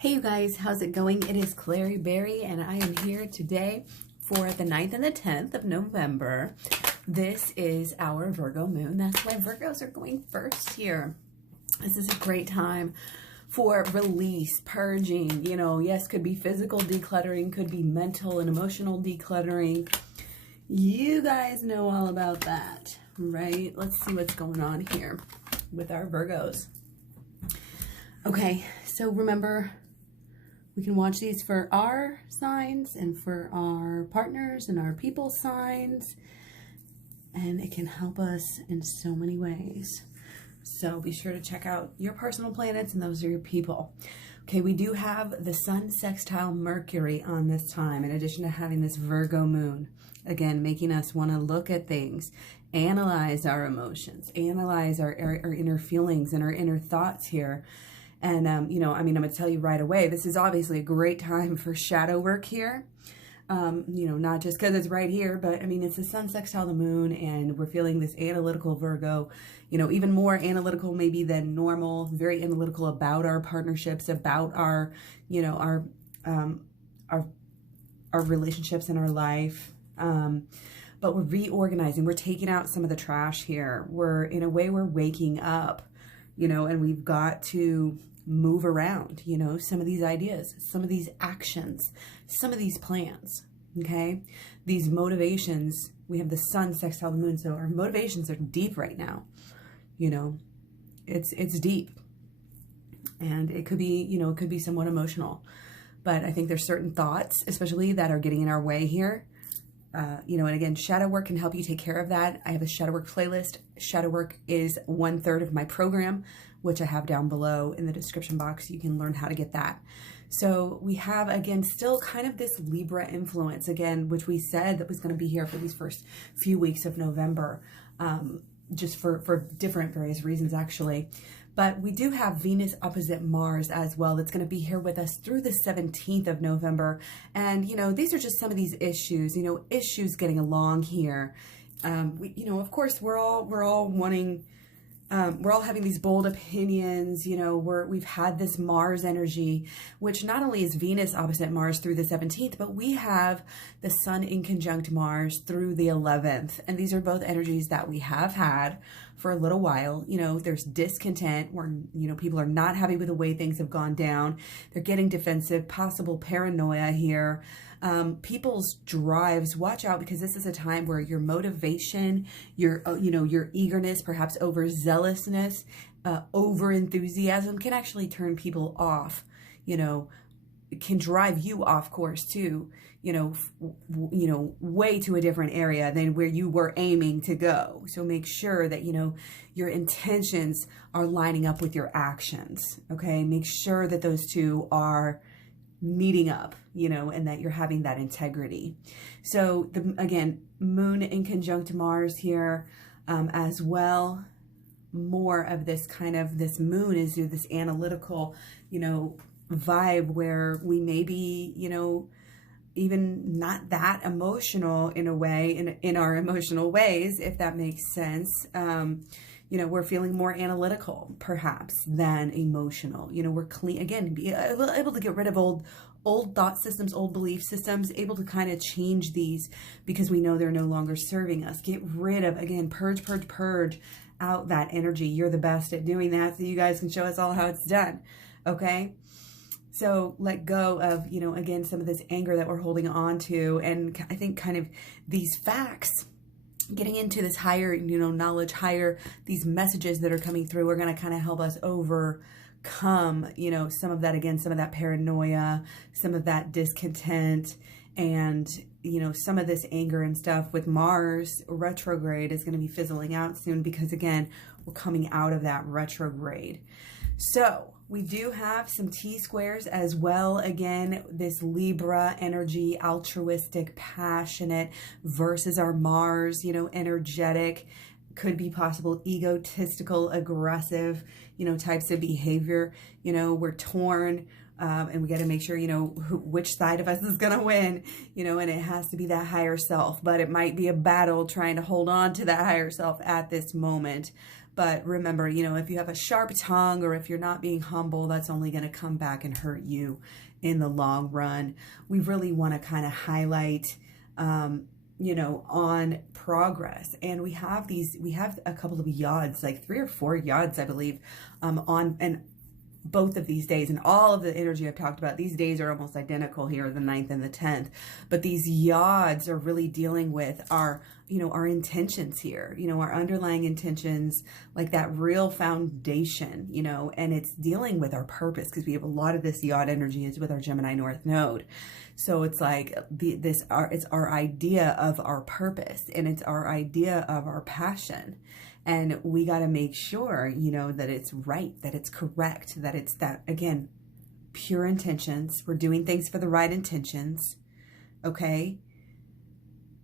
Hey you guys, how's it going? It is KlaireeBerry and I am here today for the 9th and the 10th of November. This is our Virgo moon. That's why Virgos are going first here. This is a great time for release, purging, yes, could be physical decluttering, could be mental and emotional decluttering. You guys know all about that, right? Let's see what's going on here with our Virgos. Okay, so remember, we can watch these for our signs and for our partners and our people signs, and it can help us in so many ways. So be sure to check out your personal planets, and those are your people. Okay, we do have the Sun sextile Mercury on this time, in addition to having this Virgo moon. Again, making us want to look at things, analyze our emotions, analyze our inner feelings and our inner thoughts here. And, I'm going to tell you right away, this is obviously a great time for shadow work here. Not just because it's right here, but it's the Sun sextile the moon, and we're feeling this analytical Virgo, even more analytical maybe than normal, very analytical about our partnerships, about our, our relationships in our life. But we're reorganizing, we're taking out some of the trash here. We're waking up, and we've got to move around, some of these ideas, some of these actions, some of these plans, okay? These motivations, we have the Sun sextile the moon, so our motivations are deep right now, it's deep. And it could be, it could be somewhat emotional, but I think there's certain thoughts, especially, that are getting in our way here. And again, shadow work can help you take care of that. I have a shadow work playlist. Shadow work is 1/3 of my program, which I have down below in the description box. You can learn how to get that. So we have, again, still kind of this Libra influence, again, which we said that was going to be here for these first few weeks of November, just for different various reasons, actually. But we do have Venus opposite Mars as well. That's going to be here with us through the 17th of November. And, these are just some of these issues, issues getting along here. Of course, we're all wanting, we're all having these bold opinions, we've had this Mars energy, which not only is Venus opposite Mars through the 17th, but we have the Sun in conjunct Mars through the 11th. And these are both energies that we have had for a little while. There's discontent where, people are not happy with the way things have gone down. They're getting defensive, possible paranoia here. People's drives, watch out, because this is a time where your motivation, your eagerness, perhaps overzealousness, over enthusiasm can actually turn people off, it can drive you off course too, way to a different area than where you were aiming to go. So make sure that, your intentions are lining up with your actions. Okay. Make sure that those two are meeting up, and that you're having that integrity. So again, moon in conjunct Mars here, as well. More of this this moon is this analytical, vibe where we may be, even not that emotional in a way, in our emotional ways, if that makes sense. We're feeling more analytical perhaps than emotional. We're clean, again, be able to get rid of old thought systems, old belief systems, able to kind of change these because we know they're no longer serving us. Get rid of, again, purge out that energy. You're the best at doing that, so you guys can show us all how it's done. Okay. So let go of, again, some of this anger that we're holding on to. And I think kind of these facts, getting into this higher, knowledge, these messages that are coming through are going to kind of help us overcome, some of that, again, some of that paranoia, some of that discontent, and, some of this anger and stuff. With Mars retrograde is going to be fizzling out soon because, again, we're coming out of that retrograde. So we do have some T-squares as well. Again, this Libra energy, altruistic, passionate, versus our Mars, energetic, could be possible egotistical, aggressive, types of behavior. We're torn, and we got to make sure, which side of us is going to win, and it has to be that higher self. But it might be a battle trying to hold on to that higher self at this moment. But remember, you know, if you have a sharp tongue or if you're not being humble, that's only going to come back and hurt you in the long run. We really want to kind of highlight, you know, on progress. And we have a couple of yods, like 3 or 4 yods, I believe, on, and both of these days, and all of the energy I've talked about, these days are almost identical here, the 9th and the 10th. But these yods are really dealing with our, you know, our intentions here, you know, our underlying intentions, like that real foundation, you know, and it's dealing with our purpose, because we have a lot of this yod energy is with our Gemini North Node. So it's like it's our idea of our purpose, and it's our idea of our passion. And we got to make sure, you know, that it's right, that it's correct, that it's that, again, pure intentions. We're doing things for the right intentions. Okay.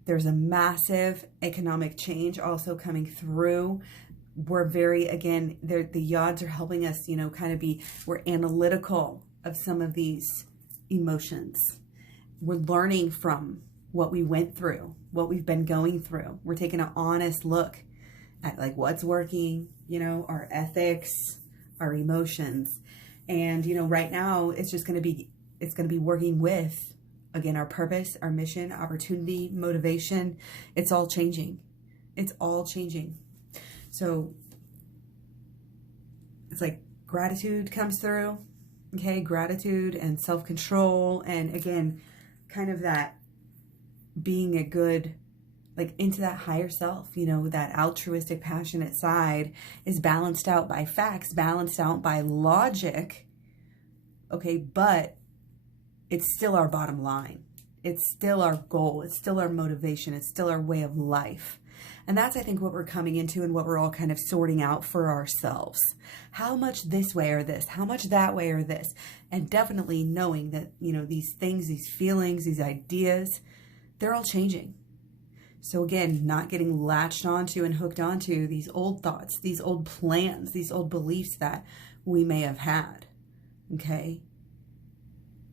There's a massive economic change also coming through. We're very, again, the yods are helping us, you know, kind of we're analytical of some of these emotions. We're learning from what we went through, what we've been going through. We're taking an honest look at like what's working, you know, our ethics, our emotions. And, you know, right now it's going to be working with, again, our purpose, our mission, opportunity, motivation. It's all changing. It's all changing. So it's like gratitude comes through, okay? Gratitude and self-control. And again, kind of that being a good, like into that higher self, you know, that altruistic, passionate side is balanced out by facts, balanced out by logic. Okay, but it's still our bottom line. It's still our goal. It's still our motivation. It's still our way of life. And that's, I think, what we're coming into and what we're all kind of sorting out for ourselves. How much this way or this? How much that way or this? And definitely knowing that, you know, these things, these feelings, these ideas, they're all changing. So again, not getting latched onto and hooked onto these old thoughts, these old plans, these old beliefs that we may have had. Okay?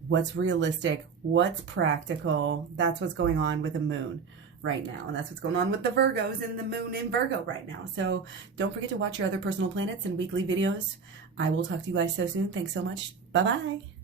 What's realistic? What's practical? That's what's going on with the moon right now. And that's what's going on with the Virgos and the moon in Virgo right now. So don't forget to watch your other personal planets and weekly videos. I will talk to you guys so soon. Thanks so much. Bye-bye.